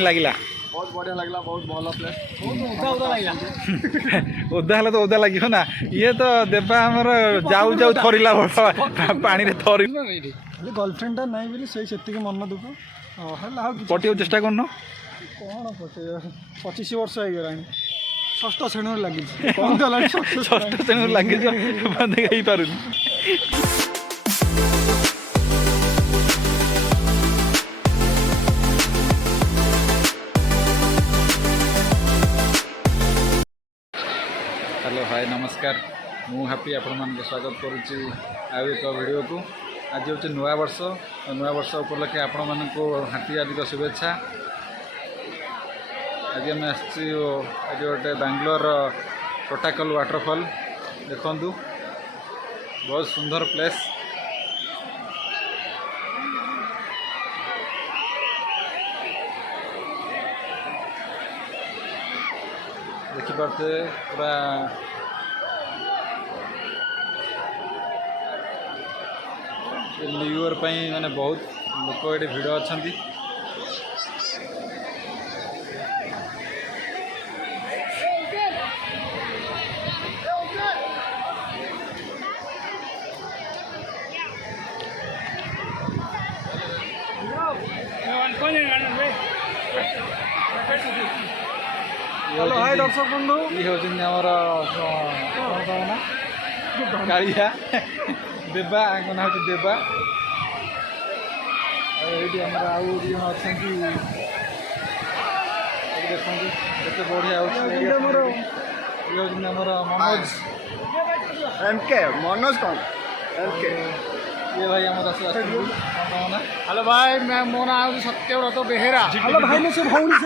लगिला बहुत बढ़िया लगला बहुत भल प्लेस ओदा हेले तो ओदा लगे ना ये तो देवा आमर जाऊ जाऊ थरिला पानी रे थरी गर्लफ्रेंड नहीं बोली से मन दुख पटियो चेष्टा करन कौन पटे 25 वर्ष हो गला षष्ठ श्रेणी लगी षष्ठ श्रेणी लगे पारुनी हेलो हाय नमस्कार मु हैप्पी आपण मान स्वागत करुच्ची आउ एक वीडियो को आज हूँ नुआ वर्ष उपलक्षे आपण मान हाथी आदि शुभेच्छा। आज आम आज गोटे बांग्लोर थोट्टाकल्लु वाटरफॉल देखु बहुत सुंदर प्लेस देखिपे पूरा न्यू ईयर माने बहुत लोक ये भिड़ अच्छा हेलो हाय दर्शक बंधु ये हूँ कालिया देवा ना हूँ देवा ये आउ जन अच्छा देखो केते बढ़िया ये हूँ मनोज एमके मनोज कौन एमके ये भाई आम हेलो भाई मैं मो ना हूँ सत्यव्रत बेहेरा हेलो भाई ने से भौणी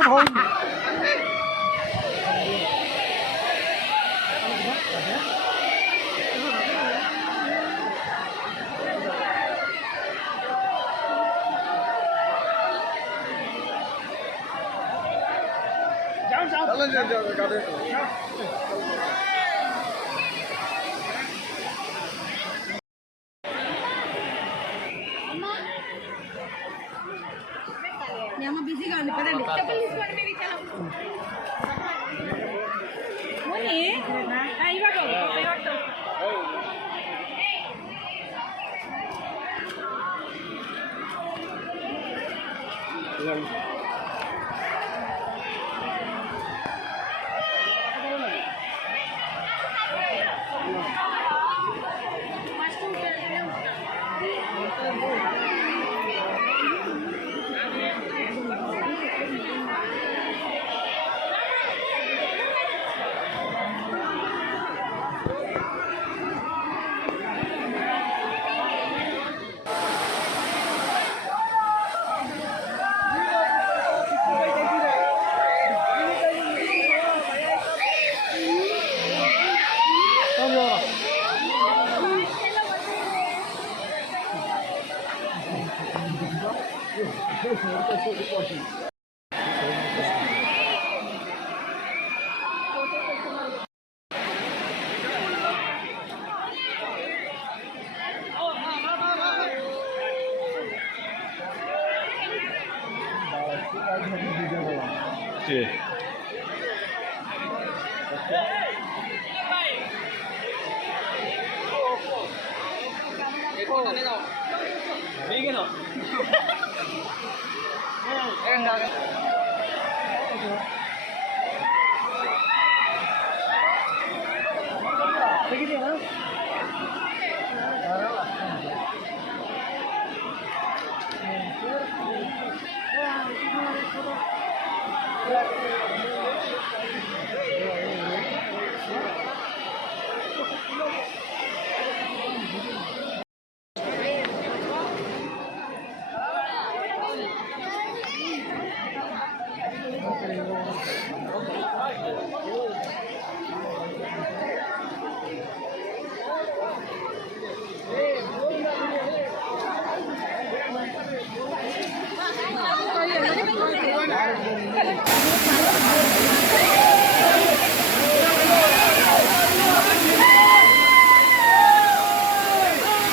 బిజీ గా ఉంది పదండి చెప్పలు తీసుకోండి మీరు చాలా ఓని ఇవాగ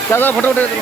दादा फोटो उठा दो।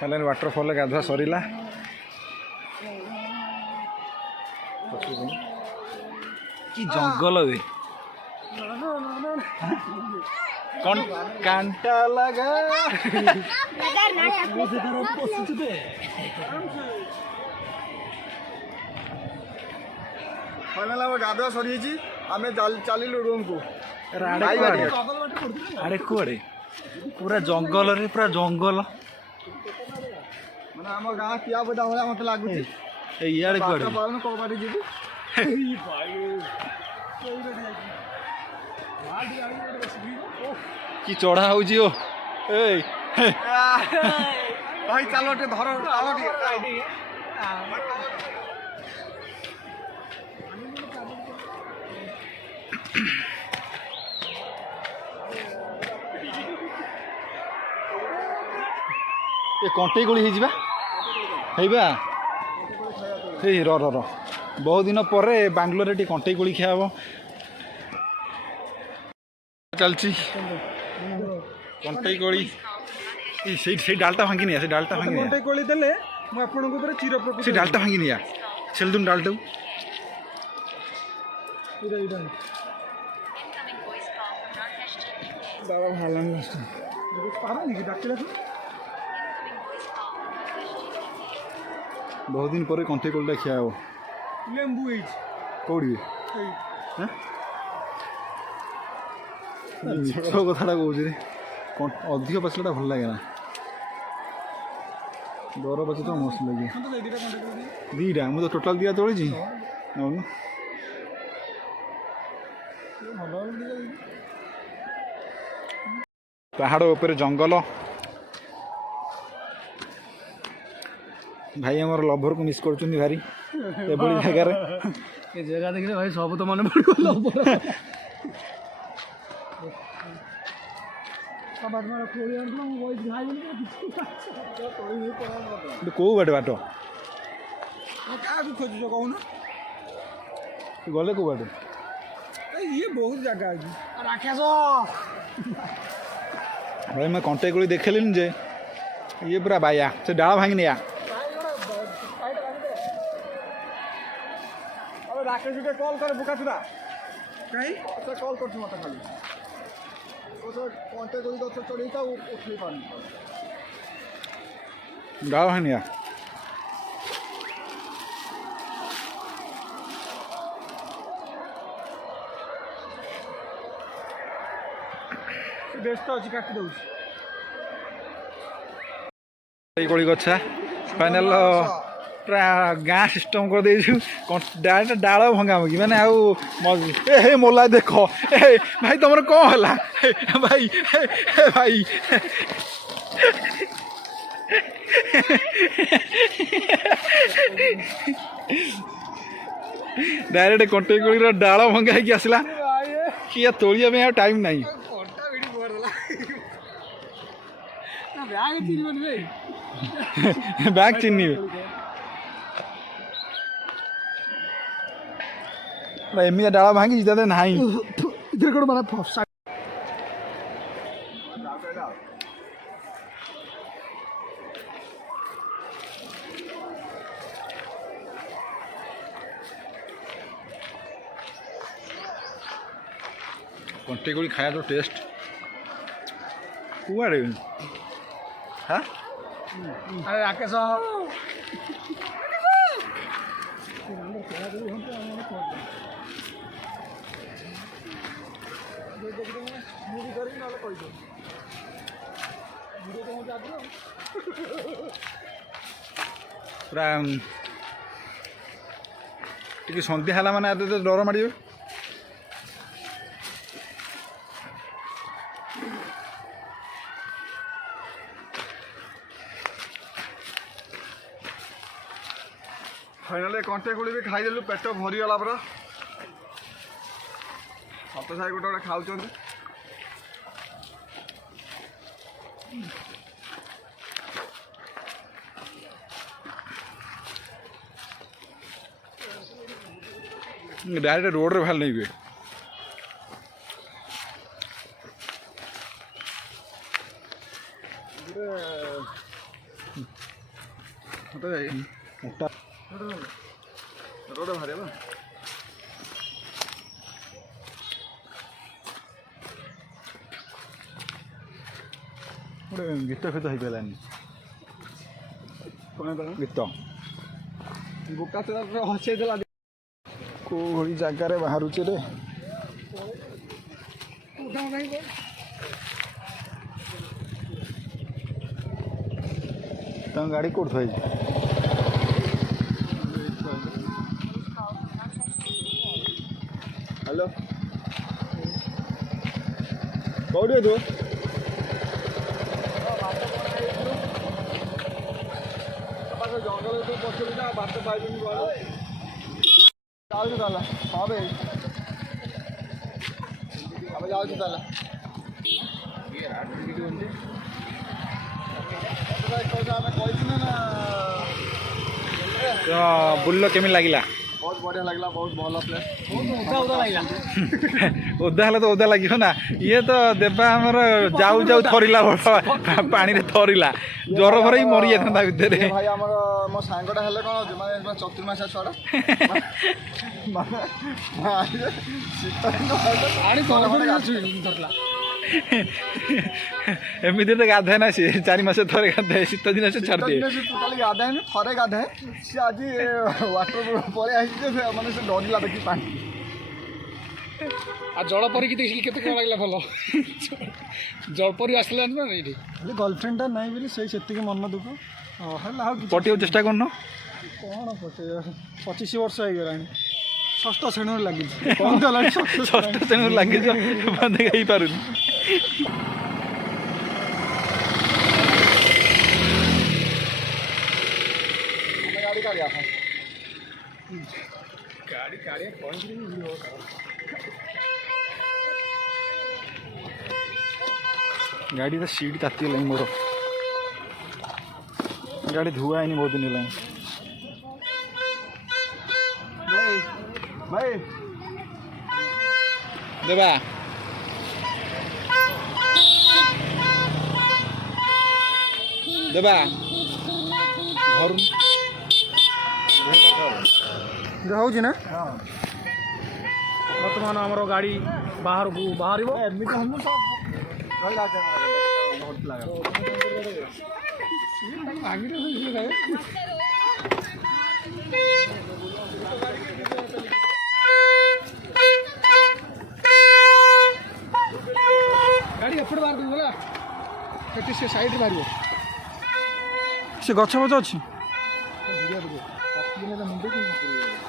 हेलेन वाटरफॉल गाधुआ सरला कि जंगल वे कौन कांटा लगा फाइनल अब गाधुआ सरी आम चलू रूम को अरे कुआड़े पूरा जंगल रे पूरा जंगल माने आम गाँ किया बदा भाया मत लगुच इे कुआड़े कौन जी कि चढ़ा हो भाई चलो टे धर चलो ये कंटे गोली है र र र बहुत दिन पर बांग्लोर टी कंटे गोली खिया हम चलती कंटे गोली से डालटा भांगी नहीं से डालटा भांगी कंटे कोली देले मु आपन को चिर प्रकृति से डालटा भांगी नहीं छेलदुन डालटा बाबा भालन पारा नहीं डाकिला बहुत दिन पर कंटे गोलटा खिया हो लेंबू कौड़ी कथा कौच अधिक पचलाटा भल लगे ना दर पचे तो मस्त लगे दीटा मुझे टोटाल दिया तोड़ी पहाड़ ऊपर जंगल भाई आम लभर को मिस कर भारी जगार जगह देखिए भाई सब तो मन पड़ कौ बाटे बाट क्या खोजुच कहून गले कौ बाटे ये बहुत जगह राक्षस भाई मैं कंटे गोली देखली जे ये पूरा बाया से डाला भांगी नहीं राकेश के कॉल कर बुका चुरा कहीं अच्छा कॉल कर मत खाली कंटे गोली गछ चढ़ी था उठली पानी डाला भांगी ବ୍ୟସ୍ତ ଅଛି କାଟି ଦେଉଛି। କୋଳି ଗଛା ଫାଇନାଲ ପୁରା ଗାଁ ସିଷ୍ଟମ କରିଦେଇଛୁ ଡାଇରେକ୍ଟ ଡାଳ ଭଙ୍ଗାଭଙ୍ଗି ମାନେ ଆଉ ହେ ମୋଲା ଦେଖ ଏ ଭାଇ ତମର କ'ଣ ହେଲା ଭାଇ ଭାଇ ଡାଇରେକ୍ଟ କଣ୍ଟେଇ କୋଳିର ଡାଳ ଭଙ୍ଗା ହେଇକି ଆସିଲା କିଏ ତୋଳିବା ପାଇଁ ଆଉ ଟାଇମ୍ ନାହିଁ। ବ୍ୟାଗ୍ ଚିହ୍ନିବେ ଏମିତି ଡାଳ ଭାଙ୍ଗିଛି ତା ନାହିଁ। କଣ୍ଟେଇ କୋଳି ଖାଇବା ତ ଟେଷ୍ଟ କୁଆଡ଼େ ହଁ ଆରେ ରାକେଶ ପୁରା ଟିକେ ସନ୍ଧ୍ୟା ହେଲା ମାନେ ଏତେ ଡର ମାଡ଼ିବେ। ଫାଇନାଲି କଣ୍ଟେଇ କୋଳି ବି ଖାଇଦେଲୁ ପେଟ ଭରିଗଲା ପୁରା। ସତ ସାଇ ଗୋଟେ ଗୋଟେ ଖାଉଛନ୍ତି। ଡାଇରେକ୍ଟ ରୋଡ଼ରେ ବାହାରି ନେଇବେ। ରୋଡ଼ ବାହାରିବ ଗୋଟେ ଗୀତ ଫିତ ହେଇପାରିଲାନି ଗୀତ ଗୋଟା ହସେଇଦେଲା। କୋଉଭଳି ଜାଗାରେ ବାହାରୁଛି ରେ ତମ ଗାଡ଼ି କୋଉଠି ଥୁଆହେଇଛି? ହ୍ୟାଲୋ କୋଉଠି ତୁ? ଜଙ୍ଗଲ ପଶିଲୁ ନା ବାଟ ପାଇଲୁନି ଯାଉଛୁ ତାହେଲେ ହଁ ଭାଇ ଆମେ ଯାଉଛୁ ତାହେଲେ ଆମେ କହିଥିଲୁ ନା ବୁଲିଲ କେମିତି ଲାଗିଲା? ବହୁତ ବଢ଼ିଆ ଲାଗିଲା ବହୁତ ଭଲ ପ୍ଲେସ୍। ଓଦା ହେଲେ ତ ଓଦା ଲାଗିବ ନା ଇଏ ତ ଦେବା ଆମର ଯାଉ ଯାଉ ଥରିଲା ପାଣିରେ ଥରିଲା ଜ୍ୱର ଫର ହିଁ ମରିଯାଇଥାନ୍ତା ଭିତରେ। ଭାଇ ଆମର ମୋ ସାଙ୍ଗଟା ହେଲେ କ'ଣ ହେଉଛି ମାନେ ଚତୁର୍ମାସିଆ ଛୁଆଟା ଏମିତି ତ ଗାଧାଏ ନା ସିଏ 4 ମାସ ଥରେ ଗାଧାଏ ଶୀତ ଦିନ ସେ ଛାଡ଼ିଦିଏ। ଟୋଟାଲି ଗାଧାଏନି ଥରେ ଗାଧାଏ ସିଏ ଆଜି ୱାଟର ପଳେଇ ଆସିଛି ଯେ ମାନେ ସେ ଡରିଲା ଦେଖି ପାଣି। ଆଉ ଜଳପରୀକି ଦେଖିକି କେତେ କ'ଣ ଲାଗିଲା? ଭଲ ଜଳପରୀ ଆସିଲାନି ନା ଏଇଠି ଗର୍ଲଫ୍ରେଣ୍ଡଟା ନାହିଁ ବୋଲି ସେତିକି ମନ ଦୁଃଖ ହେଲା। ଆଉ ପଟିବାକୁ ଚେଷ୍ଟା କରୁନ? କ'ଣ ପଟେଇବା 25 ବର୍ଷ ହେଇଗଲାଣି ଷଷ୍ଠ ଶ୍ରେଣୀରୁ ଲାଗିଛି। ଷଷ୍ଠ ଶ୍ରେଣୀରୁ ଲାଗିଛ ବନ୍ଦ ହେଇପାରୁନି। ଗାଡ଼ି କାଢ଼ିବା ଗାଡ଼ି କାଢ଼ିଆ କହିକି ଗାଡ଼ିର ସିଟ୍ ତାତିଗଲାଣି ମୋର। ଗାଡ଼ି ଧୁଆ ହେଇନି ବହୁତ ଦିନ ହେଲାଣି। ଭାଇ ଦେବା ଦେବା ଘରୁ ହେଉଛି ନା ବର୍ତ୍ତମାନ ଆମର ଗାଡ଼ି ବାହାରକୁ ବାହାରିବ। ଏମିତି ଗାଡ଼ି ଏପଟେ ବାହାର ସେ ସାଇଡ଼ରେ ବାହାରିବ ସେ ଗଛ ଫଛ ଅଛି ମୁଣ୍ଡ କେମିତି